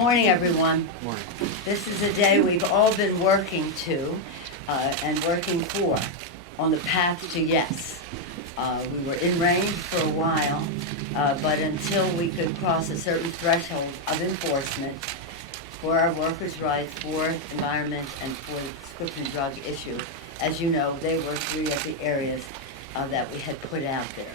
morning, everyone. Good morning. This is a day we've all been working to and working for on the path to yes. We were in range for a while, but until we could cross a certain threshold of enforcement for our workers' rights, for environment, and for the prescription drug issue, as you know, they were three of the areas that we had put out there.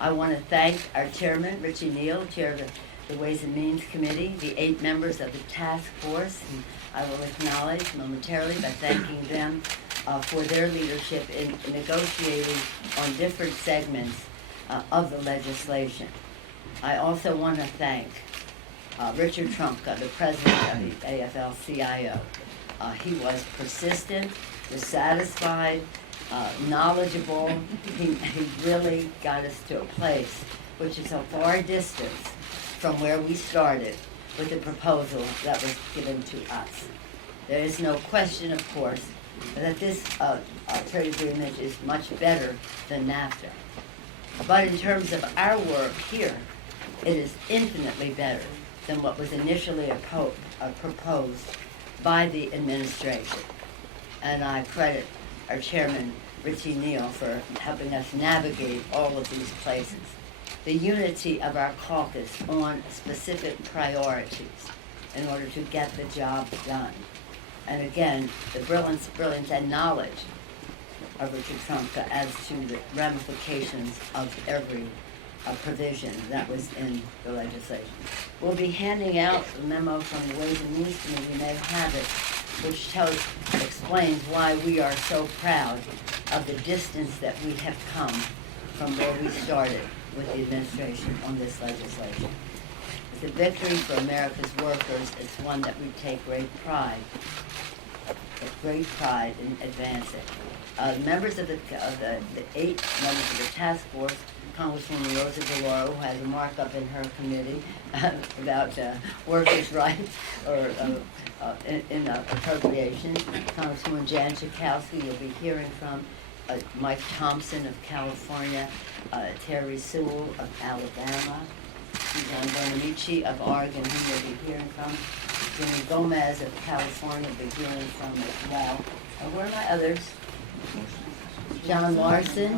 I want to thank our chairman, Richie Neal, chair of the Ways and Means Committee, the 8 members of the task force, and I will acknowledge momentarily by thanking them for their leadership in negotiating on different segments of the legislation. I also want to thank Richard Trumka, the president of the AFL-CIO. He was persistent, was satisfied, knowledgeable. He really got us to a place which is a far distance from where we started with the proposal that was given to us. There is no question, of course, that this trade agreement is much better than NAFTA. But in terms of our work here, it is infinitely better than what was initially proposed by the administration. And I credit our chairman, Richie Neal, for helping us navigate all of these places. The unity of our caucus on specific priorities in order to get the job done. And again, the brilliance and knowledge of Richard Trumka as to the ramifications of every provision that was in the legislation. We'll be handing out a memo from the Ways and Means Committee, you may have it, which explains why we are so proud of the distance that we have come from where we started with the administration on this legislation. It's a victory for America's workers. It's one that we take great pride in advancing. Members of the 8 members of the task force, Congresswoman Rosa DeLauro, who has a markup in her committee about workers' rights or in appropriations. Congresswoman Jan Schakowsky, you'll be hearing from. Mike Thompson of California, Terry Sewell of Alabama, Suzanne Bonamici of Oregon, who you'll be hearing from. Jimmy Gomez of California will be hearing from as well. Where are my others? John Larson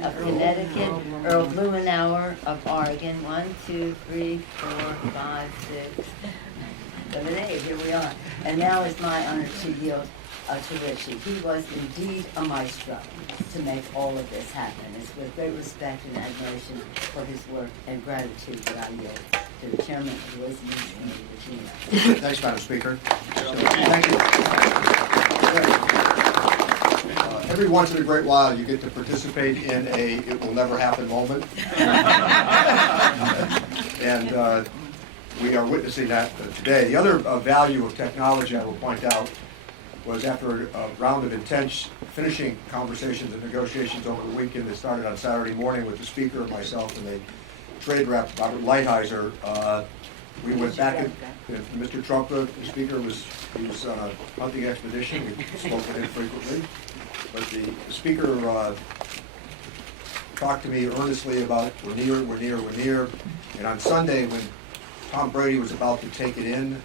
of Connecticut, Earl Blumenauer of Oregon. 1, 2, 3, 4, 5, 6, 7, 8. Here we are. And now it's my honor to yield to Richie. He was indeed a maestro to make all of this happen. It's with great respect and admiration for his work and gratitude that I yield to the chairman of the Ways and Means Committee, Virginia. Thanks, Madam Speaker. Thank you. Every once in a great while, you get to participate in a "it will never happen" moment, and we are witnessing that today. The other value of technology I will point out was after a round of intense finishing conversations and negotiations over the weekend that started on Saturday morning with the Speaker, myself, and the Trade Rep, Robert Lighthizer, we went back and Mr. Trump, the Speaker, was on a hunting expedition. We spoke with him frequently. But the Speaker talked to me earnestly about we're near. And on Sunday, when Tom Brady was about to take it in,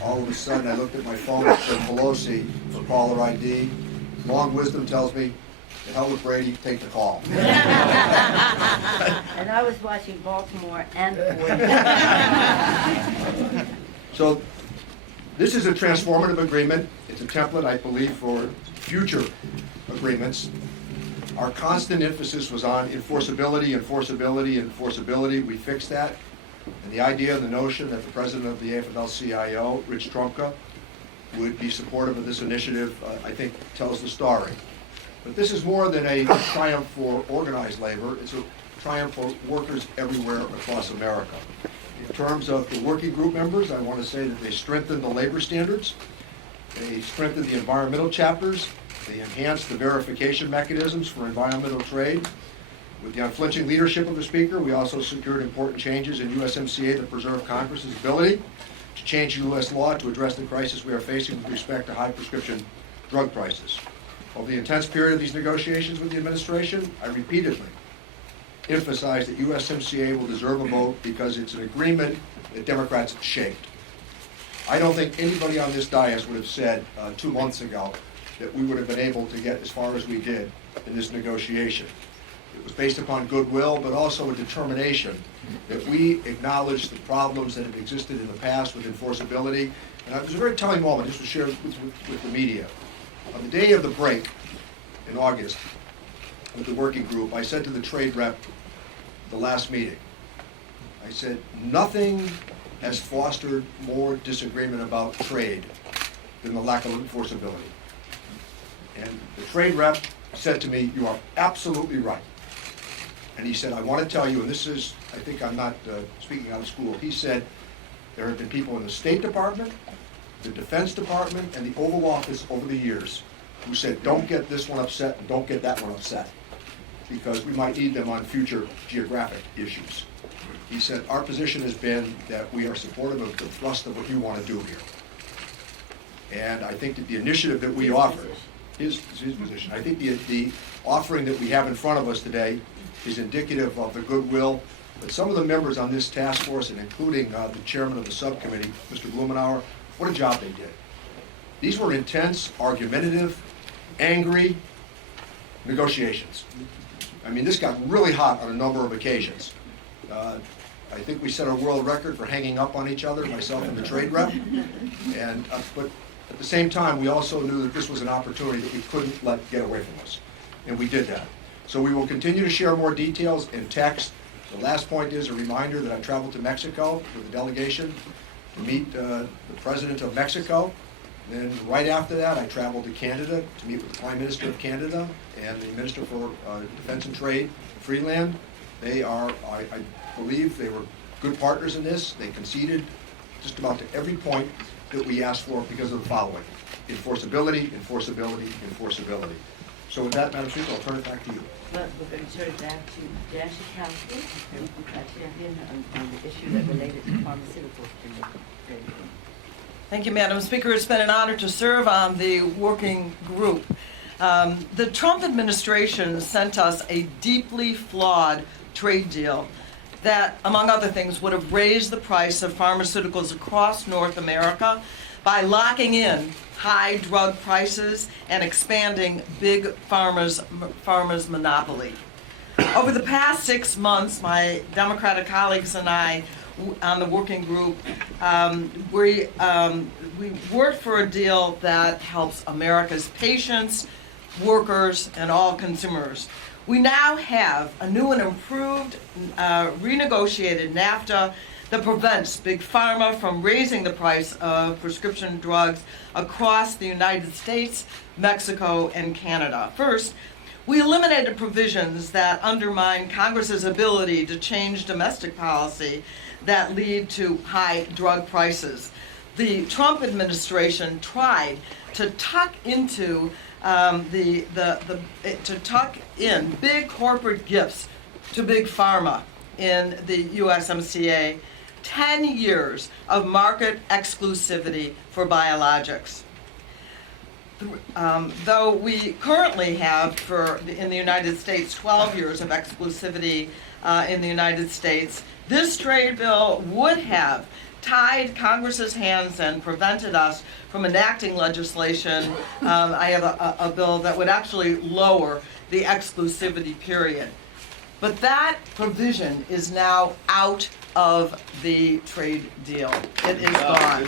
all of a sudden I looked at my phone and said Pelosi for caller ID. Long wisdom tells me, the hell with Brady, take the call. And I was watching Baltimore and Oregon. So this is a transformative agreement. It's a template, I believe, for future agreements. Our constant emphasis was on enforceability. We fixed that. And the idea and the notion that the president of the AFL-CIO, Rich Trumka, would be supportive of this initiative, I think, tells the story. But this is more than a triumph for organized labor. It's a triumph for workers everywhere across America. In terms of the working group members, I want to say that they strengthened the labor standards. They strengthened the environmental chapters. They enhanced the verification mechanisms for environmental trade. With the unflinching leadership of the Speaker, we also secured important changes in USMCA that preserve Congress's ability to change U.S. law to address the crisis we are facing with respect to high prescription drug prices. Over the intense period of these negotiations with the administration, I repeatedly emphasize that USMCA will deserve a vote because it's an agreement that Democrats have shaped. I don't think anybody on this dais would have said 2 months ago that we would have been able to get as far as we did in this negotiation. It was based upon goodwill, but also a determination that we acknowledge the problems that have existed in the past with enforceability. And it was a very telling moment, just to share with the media. On the day of the break in August, with the working group, I said to the trade rep the last meeting, I said, nothing has fostered more disagreement about trade than the lack of enforceability. And the trade rep said to me, you are absolutely right. And he said, I want to tell you, and this is, I think I'm not speaking out of school, he said, there have been people in the State Department, the Defense Department, and the Oval Office over the years who said, don't get this one upset and don't get that one upset, because we might need them on future geographic issues. He said, our position has been that we are supportive of the thrust of what you want to do here. And I think that the initiative that we offer, his position, I think the offering that we have in front of us today is indicative of the goodwill that some of the members on this task force, and including the chairman of the subcommittee, Mr. Blumenauer, what a job they did. These were intense, argumentative, angry negotiations. I mean, this got really hot on a number of occasions. I think we set a world record for hanging up on each other, myself and the trade rep. And but at the same time, we also knew that this was an opportunity that we couldn't let get away from us. And we did that. So we will continue to share more details in text. The last point is a reminder that I traveled to Mexico with a delegation to meet the President of Mexico. Then right after that, I traveled to Canada to meet with the Prime Minister of Canada and the Minister for Defense and Trade, Freeland. They are, I believe, they were good partners in this. They conceded just about to every point that we asked for because of the following: enforceability, enforceability, enforceability. So with that, Madam Speaker, I'll turn it back to you. Well, we're going to turn it back to Dasha Kowski, a champion on the issue that related to pharmaceuticals in the trade. Thank you, Madam Speaker. It's been an honor to serve on the working group. The Trump administration sent us a deeply flawed trade deal that, among other things, would have raised the price of pharmaceuticals across North America by locking in high drug prices and expanding big pharma's monopoly. Over the past 6 months, my Democratic colleagues and I on the working group, we worked for a deal that helps America's patients, workers, and all consumers. We now have a new and improved renegotiated NAFTA that prevents Big Pharma from raising the price of prescription drugs across the United States, Mexico, and Canada. First, we eliminated provisions that undermine Congress's ability to change domestic policy that lead to high drug prices. The Trump administration tried to tuck into to tuck in big corporate gifts to Big Pharma in the USMCA, 10 years of market exclusivity for biologics. Though we currently have in the United States 12 years of exclusivity in the United States, this trade bill would have tied Congress's hands and prevented us from enacting legislation. I have a bill that would actually lower the exclusivity period. But that provision is now out of the trade deal. It is gone.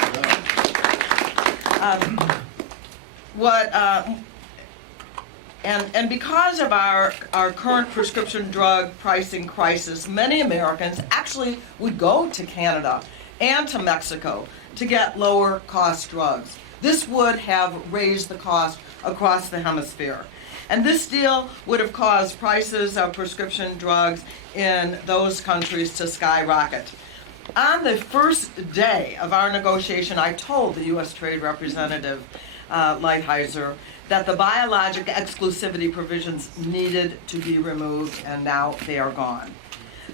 And because of our current prescription drug pricing crisis, many Americans actually would go to Canada and to Mexico to get lower cost drugs. This would have raised the cost across the hemisphere. And this deal would have caused prices of prescription drugs in those countries to skyrocket. On the first day of our negotiation, I told the U.S. Trade Representative Lighthizer that the biologic exclusivity provisions needed to be removed, and now they are gone.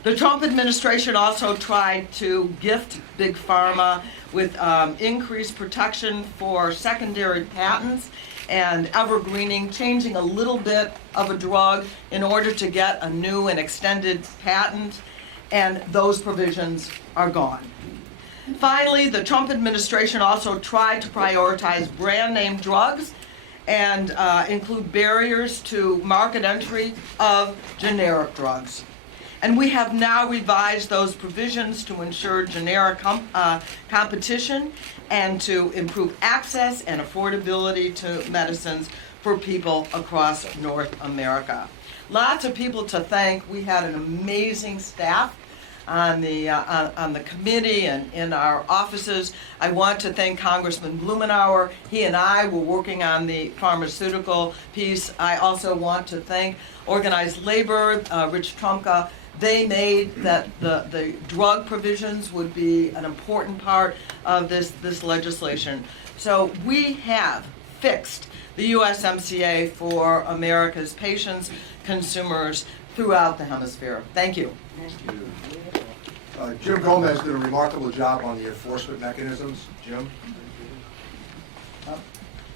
The Trump administration also tried to gift Big Pharma with increased protection for secondary patents and evergreening, changing a little bit of a drug in order to get a new and extended patent, and those provisions are gone. Finally, the Trump administration also tried to prioritize brand name drugs and include barriers to market entry of generic drugs. And we have now revised those provisions to ensure generic competition and to improve access and affordability to medicines for people across North America. Lots of people to thank. We had an amazing staff on the committee and in our offices. I want to thank Congressman Blumenauer. He and I were working on the pharmaceutical piece. I also want to thank organized labor, Rich Trumka. They made that the drug provisions would be an important part of this legislation. So we have fixed the USMCA for America's patients, consumers throughout the hemisphere. Thank you. Jim Gomez did a remarkable job on the enforcement mechanisms. Jim?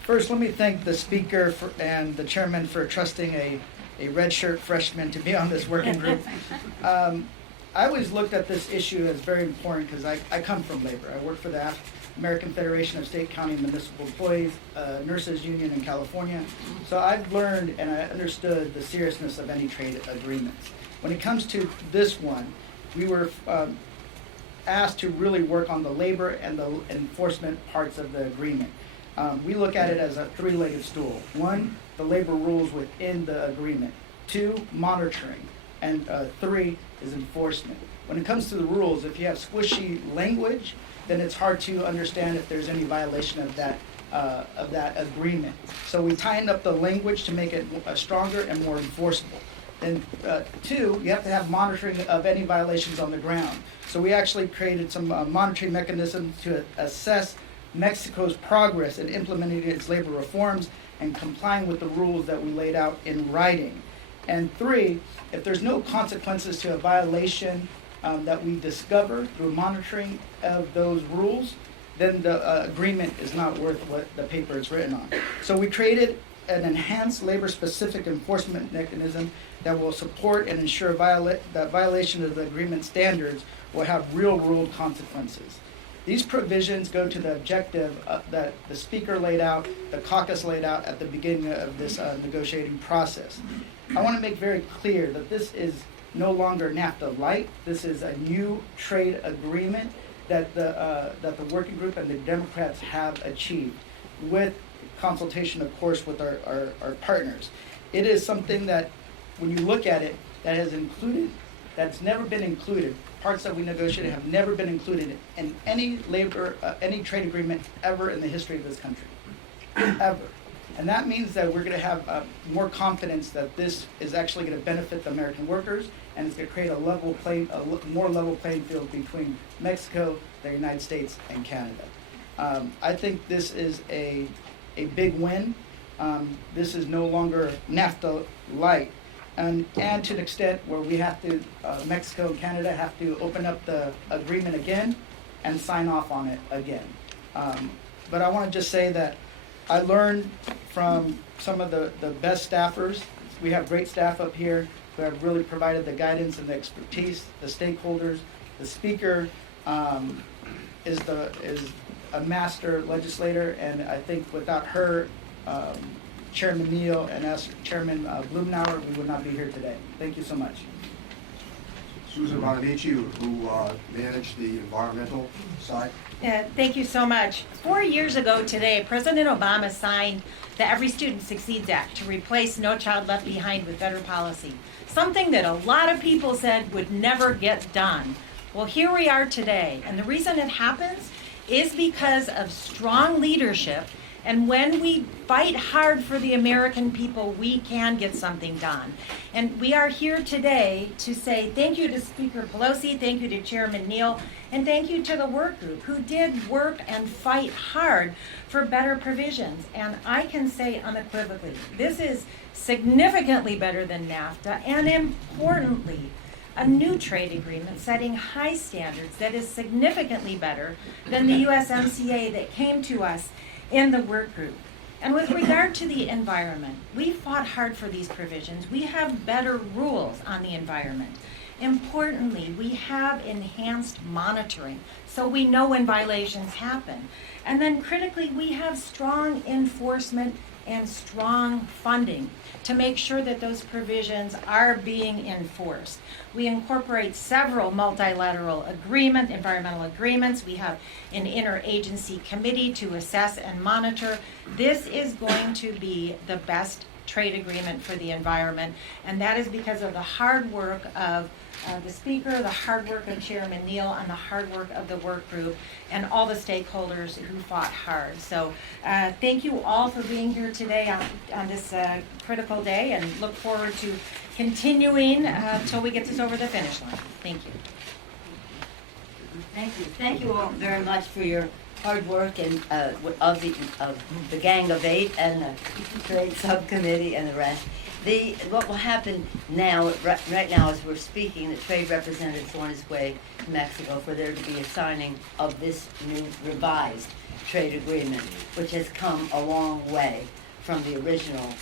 First, let me thank the speaker and the chairman for trusting a red shirt freshman to be on this working group. I always looked at this issue as very important because I come from labor. I work for the American Federation of State, County, and Municipal Employees, Nurses Union in California. So I've learned and I understood the seriousness of any trade agreements. When it comes to this one, we were asked to really work on the labor and the enforcement parts of the agreement. We look at it as a three-legged stool. One, the labor rules within the agreement. Two, monitoring. And three is enforcement. When it comes to the rules, if you have squishy language, then it's hard to understand if there's any violation of that agreement. So we tightened up the language to make it stronger and more enforceable. And two, you have to have monitoring of any violations on the ground. So we actually created some monitoring mechanisms to assess Mexico's progress in implementing its labor reforms and complying with the rules that we laid out in writing. And three, if there's no consequences to a violation that we discover through monitoring of those rules, then the agreement is not worth what the paper is written on. So we created an enhanced labor-specific enforcement mechanism that will support and ensure that violation of the agreement standards will have real-world consequences. These provisions go to the objective that the speaker laid out, the caucus laid out at the beginning of this negotiating process. I want to make very clear that this is no longer NAFTA light. This is a new trade agreement that the working group and the Democrats have achieved with consultation, of course, with our partners. It is something that, when you look at it, that's never been included. Parts that we negotiated have never been included in any any trade agreement ever in the history of this country, ever. And that means that we're going to have more confidence that this is actually going to benefit the American workers, and it's going to create a more level playing field between Mexico, the United States, and Canada. I think this is a big win. This is no longer NAFTA light. And to an extent where we have to, Mexico and Canada have to open up the agreement again and sign off on it again. But I want to just say that I learned from some of the best staffers. We have great staff up here who have really provided the guidance and the expertise, the stakeholders. The speaker is a master legislator, and I think without her, Chairman Neal and us, Chairman Blumenauer, we would not be here today. Thank you so much. Susan Bonamici, who managed the environmental side. Yeah, thank you so much. 4 years ago today, President Obama signed the Every Student Succeeds Act to replace No Child Left Behind with federal policy, something that a lot of people said would never get done. Well, here we are today, and the reason it happens is because of strong leadership. And when we fight hard for the American people, we can get something done. And we are here today to say thank you to Speaker Pelosi, thank you to Chairman Neal, and thank you to the work group who did work and fight hard for better provisions. And I can say unequivocally, this is significantly better than NAFTA, and importantly, a new trade agreement setting high standards that is significantly better than the USMCA that came to us in the work group. And with regard to the environment, we fought hard for these provisions. We have better rules on the environment. Importantly, we have enhanced monitoring so we know when violations happen. And then critically, we have strong enforcement and strong funding to make sure that those provisions are being enforced. We incorporate several multilateral environmental agreements. We have an interagency committee to assess and monitor. This is going to be the best trade agreement for the environment, and that is because of the hard work of the speaker, the hard work of Chairman Neal, and the hard work of the work group, and all the stakeholders who fought hard. So thank you all for being here today on this critical day, and look forward to continuing until we get this over the finish line. Thank you. Thank you. Thank you all very much for your hard work and of the Gang of Eight and the Trade Subcommittee and the rest. What will happen now, right now as we're speaking, the trade representative's on his way to Mexico for there to be a signing of this new revised trade agreement, which has come a long way from the original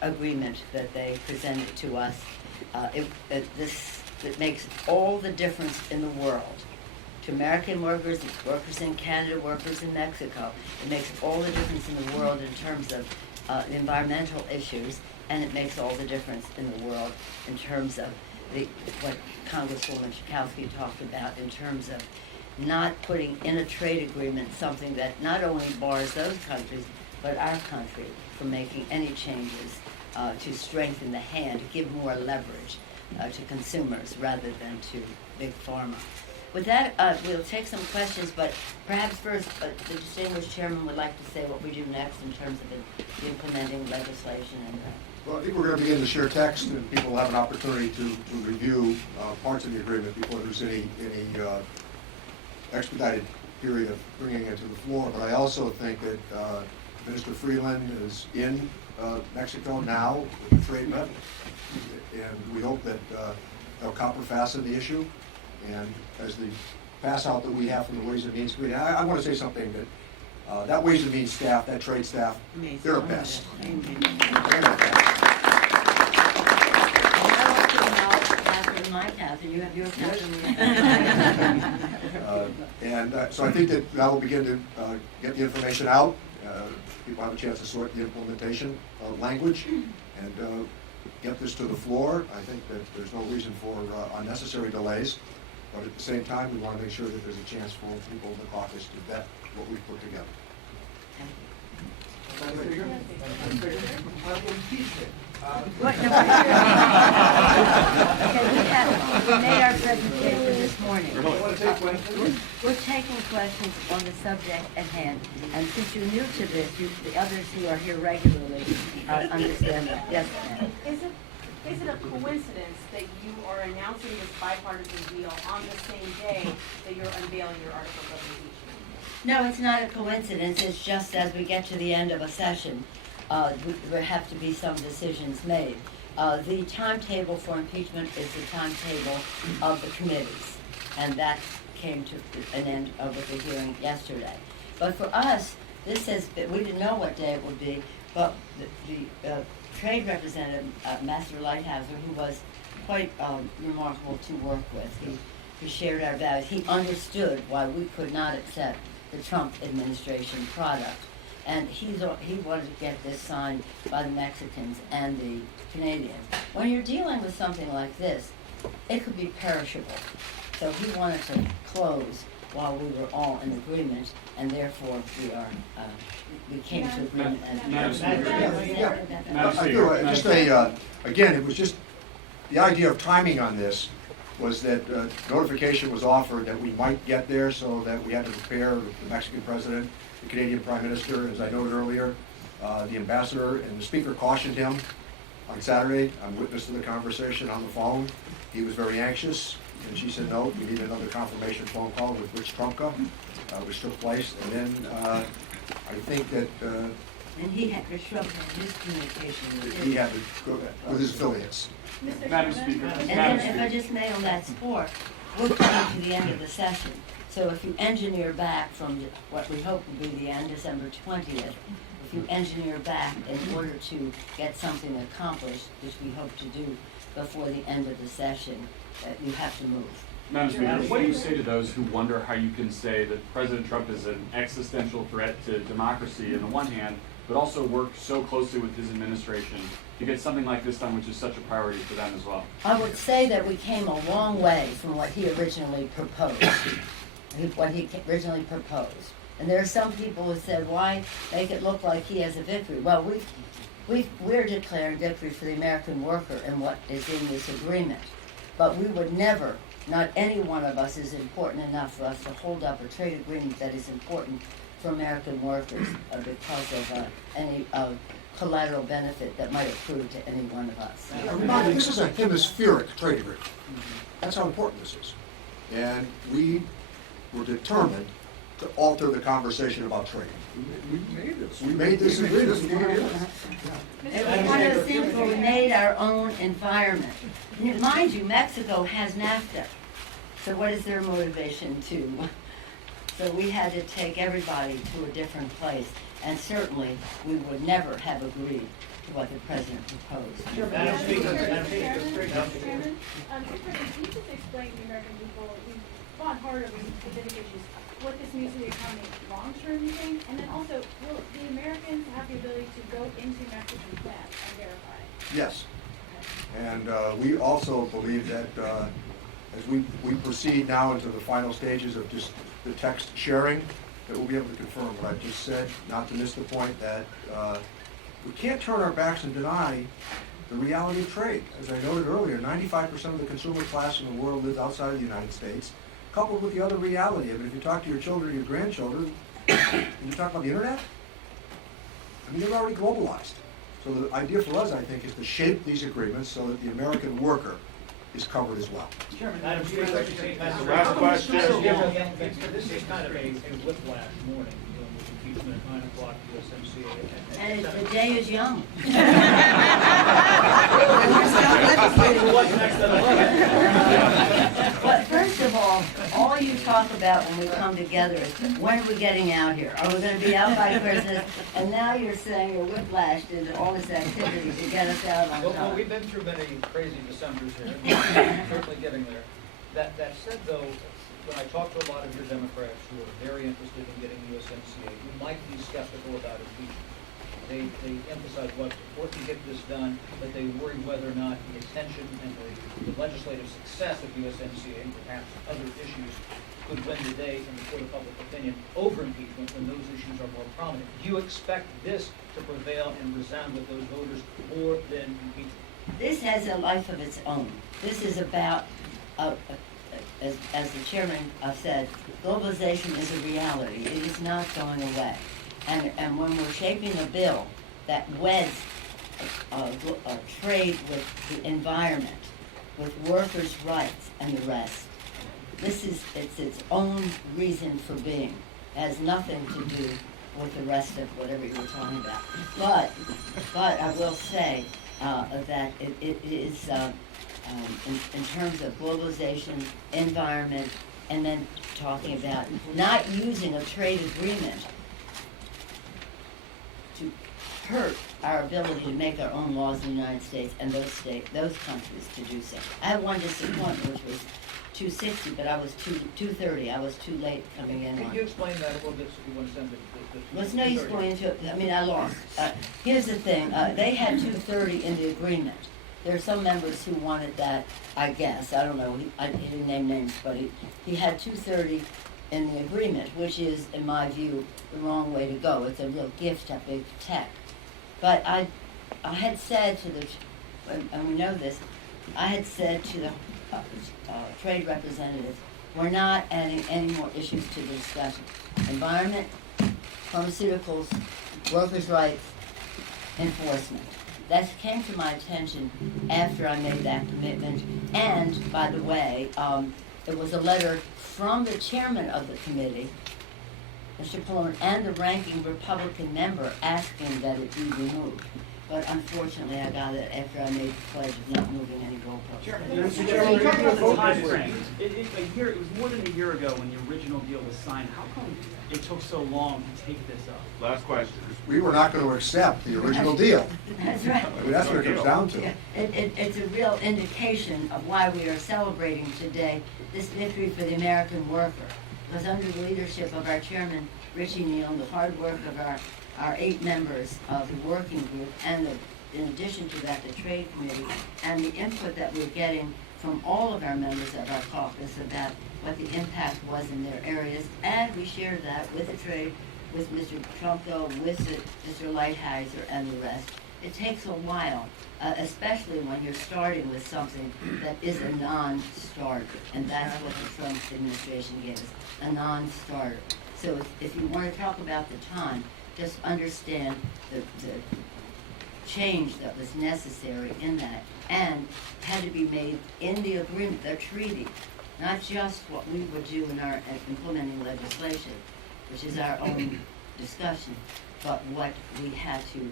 agreement that they presented to us. It makes all the difference in the world. To American workers, workers in Canada, workers in Mexico. It makes all the difference in the world in terms of environmental issues, and it makes all the difference in the world in terms of what Congresswoman Schakowsky talked about in terms of not putting in a trade agreement something that not only bars those countries, but our country from making any changes to strengthen the hand, to give more leverage to consumers rather than to big pharma. With that, we'll take some questions, but perhaps first, the distinguished chairman would like to say what we do next in terms of the implementing legislation. And Well, I think we're going to begin to share text, and people will have an opportunity to review parts of the agreement before there's any expedited period of bringing it to the floor. But I also think that Minister Freeland is in Mexico now with the trade rep, and we hope that they'll copper fasten the issue. And as the pass out that we have from the Ways and Means Committee, I want to say something that that Ways and Means staff, that trade staff, they're the best. my house, and you have your house. So I think that will begin to get the information out. People have a chance to sort the implementation language and get this to the floor. I think that there's no reason for unnecessary delays, but at the same time, we want to make sure that there's a chance for people in the caucus to vet what we've put together. We made our presentation this morning. We're taking questions on the subject at hand, and since you're new to this, the others who are here regularly understand that. Yes, ma'am. Is it a coincidence that you are announcing this bipartisan deal on the same day that you're unveiling your articles of impeachment? No, it's not a coincidence. It's just as we get to the end of a session, there have to be some decisions made. The timetable for impeachment is the timetable of the committees, and that came to an end with the hearing yesterday. But for us, we didn't know what day it would be, but the trade representative, Master Lighthouser, who was quite remarkable to work with, he shared our values. He understood why we could not accept the Trump administration product. And he wanted to get this signed by the Mexicans and the Canadians. When you're dealing with something like this, it could be perishable. So he wanted to close while we were all in agreement, and therefore we came to agreement. Again, it was just the idea of timing on this was that notification was offered that we might get there, so that we had to prepare the Mexican president, the Canadian Prime Minister, as I noted earlier, the ambassador, and the speaker cautioned him on Saturday. I'm witness to the conversation on the phone. He was very anxious, and she said, no, we need another confirmation phone call with Rich Trumka, which took place. And then I think that And he had to shove his communication with He had to go with his affiliates. Mr. Madam Chairman? Speaker. And Madam then if I Speaker. just may on that score, we're coming to the end of the session. So if you engineer back from what we hope will be the end, December 20th, if you engineer back in order to get something accomplished, which we hope to do before the end of the session, you have to move. Madam Speaker, what do you say to those who wonder how you can say that President Trump is an existential threat to democracy on the one hand, but also work so closely with his administration to get something like this done, which is such a priority for them as well? I would say that we came a long way from what he originally proposed. And there are some people who said, why make it look like he has a victory? Well, we're declaring victory for the American worker and what is in this agreement. But we would never, not any one of us is important enough for us to hold up a trade agreement that is important for American workers because of any collateral benefit that might accrue to any one of us. Remember, this is a hemispheric trade agreement. That's how important this is. And we were determined to alter the conversation about trade. We made this agreement. It was one of those things where we made our own environment. Mind you, Mexico has NAFTA. So what is their motivation to? So we had to take everybody to a different place. And certainly, we would never have agreed to what the president proposed. Madam Speaker, Madam Mr. Speaker, Chairman, straight Mr. up. Chairman, Mr. President, can you just explain to the American people, we've fought hard over these specific issues, what this means to the economy long-term, you think? And then also, will the Americans have the ability to go into Mexican plants and verify? Yes. And we also believe that as we proceed now into the final stages of just the text sharing, that we'll be able to confirm what I've just said, not to miss the point that we can't turn our backs and deny the reality of trade. As I noted earlier, 95% of the consumer class in the world lives outside of the United States, coupled with the other reality. I mean, if you talk to your children or your grandchildren, and you talk about the internet, I mean, they're already globalized. So the idea for us, I think, is to shape these agreements so that the American worker is covered as well. Madam Speaker, Last question. This is kind of a whiplash morning, dealing with impeachment at 9 o'clock, USMCA. And the day is young. What's next at 11? But first of all you talk about when we come together is, when are we getting out here? Are we gonna be out by Christmas? And now you're saying you're whiplashed into all this activity to get us out on Well, time. we've been through many crazy Decembers here, certainly getting there. That said, though, when I talk to a lot of your Democrats who are very interested in getting USMCA, who might be skeptical about impeachment, they emphasize what's important to get this done, but they worry whether or not the attention and the legislative success of USMCA and perhaps other issues could win the day in the court of public opinion over impeachment when those issues are more prominent. Do you expect this to prevail and resound with those voters more than impeachment? This has a life of its own. This is about, as the chairman said, globalization is a reality. It is not going away. And when we're shaping a bill that weds trade with the environment, with workers' rights and the rest, it's its own reason for being. It has nothing to do with the rest of whatever you were talking about. But I will say that it is, in terms of globalization, environment, and then talking about not using a trade agreement to hurt our ability to make our own laws in the United States and those countries to do so. I had one disappointment, which was 260, but I was 230. I was too late coming in Could on. you explain that a little bit so you want to send it? Well, it's no use going into it. I mean, I lost. Here's the thing. They had 230 in the agreement. There are some members who wanted that, I guess. I don't know. He didn't name names, but he had 230 in the agreement, which is, in my view, the wrong way to go. It's a real gift to big tech. But I had said to the, and we know this, I had said to the trade representatives, we're not adding any more issues to the discussion. Environment, pharmaceuticals, workers' rights, enforcement. That came to my attention after I made that commitment. And, by the way, it was a letter from the chairman of the committee Mr. Pallone and the ranking Republican member asking that it be removed. But unfortunately, I got it after I made the pledge of not moving any goalposts. Mr. Chairman, we talked about the time frame. It was more than a year ago when the original deal was signed. How come it took so long to take this up? Last question. We were not going to accept the original deal. That's right. I mean, that's what it comes down to. Yeah, it's a real indication of why we are celebrating today this victory for the American worker. Because under the leadership of our chairman, Richie Neal, and the hard work of our 8 members of the working group, and in addition to that, the trade committee, and the input that we're getting from all of our members of our caucus about what the impact was in their areas, and we shared that with the trade, with Mr. Trumko, with Mr. Lighthizer, and the rest. It takes a while, especially when you're starting with something that is a non-starter, and that's what the Trump administration gave us, a non-starter. So if you want to talk about the time, just understand the change that was necessary in that, and had to be made in the agreement, the treaty, not just what we would do in our implementing legislation, which is our own discussion, but what we had to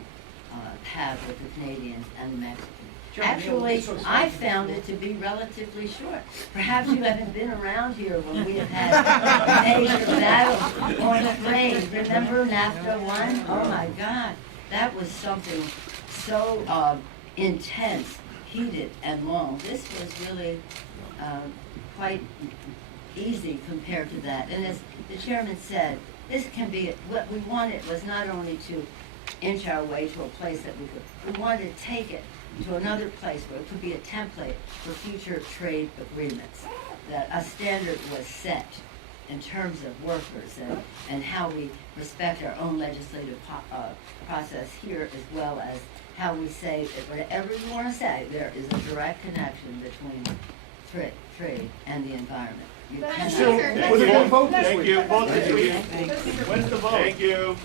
have with the Canadians and the Mexicans. Actually, I found it to be relatively short. Perhaps you haven't been around here when we have had major battles on trade. Remember NAFTA 1? Oh my God, that was something so intense, heated, and long. This was really quite easy compared to that. And as the chairman said, this can be, what we wanted was not only to inch our way to a place that we wanted to take it to another place where it could be a template for future trade agreements, that a standard was set in terms of workers and how we respect our own legislative process here, as well as how we say, whatever you want to say, there is a direct connection between trade and the environment. You cannot- With a vote this week. Thank you. Vote this week. Thank you. When's the vote? Thank you.